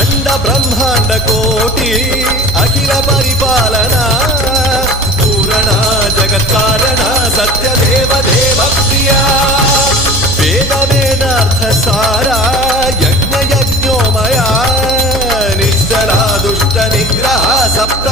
अंड ब्रह्मांड कोटि अखिल परिपालना पूरण जगत्कारण सत्यदेव देव प्रिया वेद वेदार्थ सारा यज्ञ यज्ञोमया निश्चला दुष्ट निग्रह सप्त